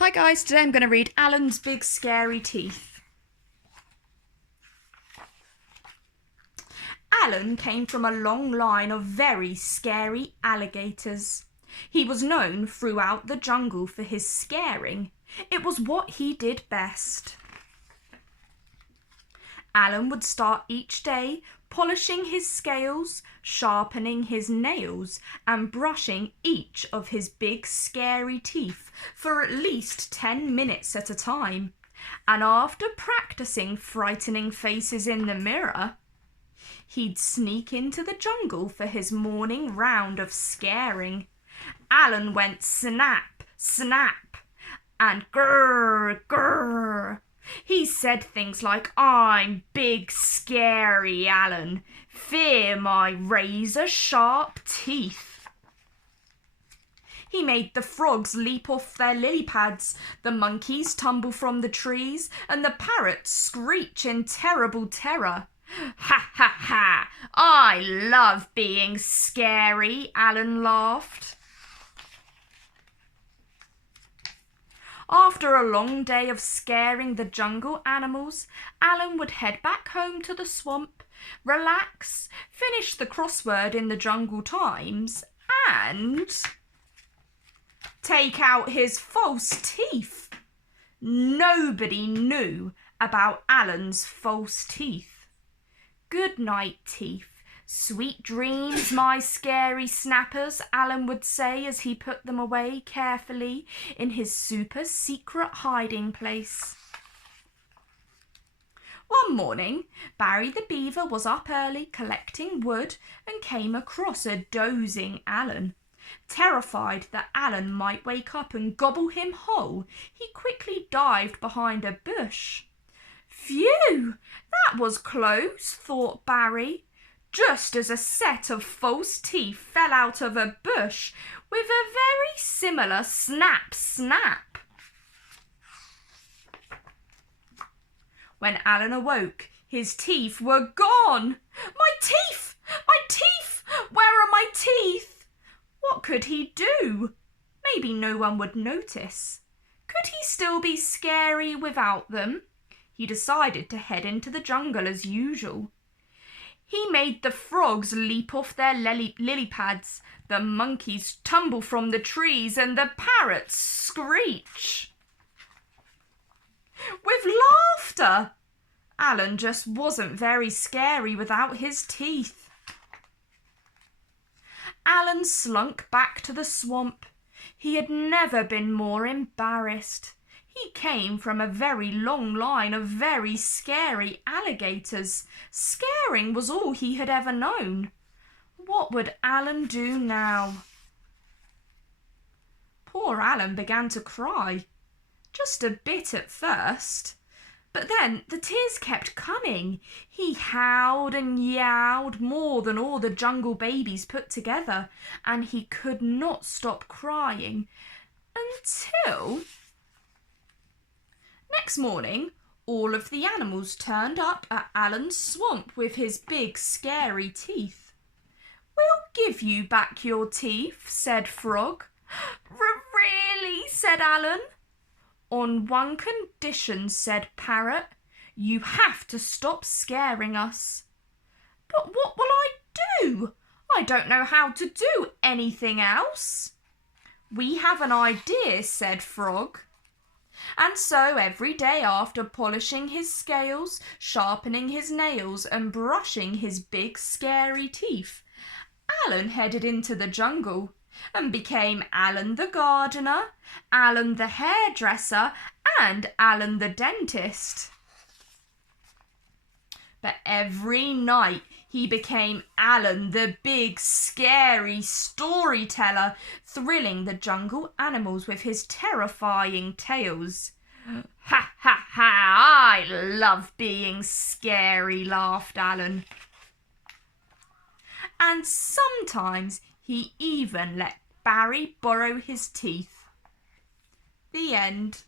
Hi guys, today I'm going to read Alan's Big Scary Teeth. Alan came from a long line of very scary alligators. He was known throughout the jungle for his scaring. It was what he did best. Alan would start each day polishing his scales, sharpening his nails, and brushing each of his big scary teeth for at least 10 minutes at a time. And after practicing frightening faces in the mirror, he'd sneak into the jungle for his morning round of scaring. Alan went snap, snap, and grrr, grrr. He said things like, "I'm big scary Alan. Fear my razor-sharp teeth." He made the frogs leap off their lily pads, the monkeys tumble from the trees, and the parrots screech in terrible terror. "Ha ha ha! I love being scary," Alan laughed. After a long day of scaring the jungle animals, Alan would head back home to the swamp, relax, finish the crossword in the Jungle Times, and take out his false teeth. Nobody knew about Alan's false teeth. "Good night, teeth. Sweet dreams, my scary snappers," Alan would say as he put them away carefully in his super secret hiding place. One morning, Barry the Beaver was up early collecting wood and came across a dozing Alan. Terrified that Alan might wake up and gobble him whole, he quickly dived behind a bush. "Phew, that was close," thought Barry, just as a set of false teeth fell out of a bush with a very similar snap, snap. When Alan awoke, his teeth were gone. "My teeth! My teeth! Where are my teeth?" What could he do? Maybe no one would notice. Could he still be scary without them? He decided to head into the jungle as usual. He made the frogs leap off their lily pads, the monkeys tumble from the trees, and the parrots screech. With laughter! Alan just wasn't very scary without his teeth. Alan slunk back to the swamp. He had never been more embarrassed. He came from a very long line of very scary alligators. Scaring was all he had ever known. What would Alan do now? Poor Alan began to cry. Just a bit at first. But then the tears kept coming. He howled and yowled more than all the jungle babies put together, and he could not stop crying until... Next morning, all of the animals turned up at Alan's swamp with his big scary teeth. "We'll give you back your teeth," said Frog. "Really?" said Alan. "On one condition," said Parrot. "You have to stop scaring us." "But what will I do? I don't know how to do anything else." "We have an idea," said Frog. And so every day after polishing his scales, sharpening his nails, and brushing his big scary teeth, Alan headed into the jungle and became Alan the gardener, Alan the hairdresser, and Alan the dentist. But every night he became Alan the big scary storyteller, thrilling the jungle animals with his terrifying tales. "Ha ha ha! I love being scary," laughed Alan. And sometimes he even let Barry borrow his teeth. The end.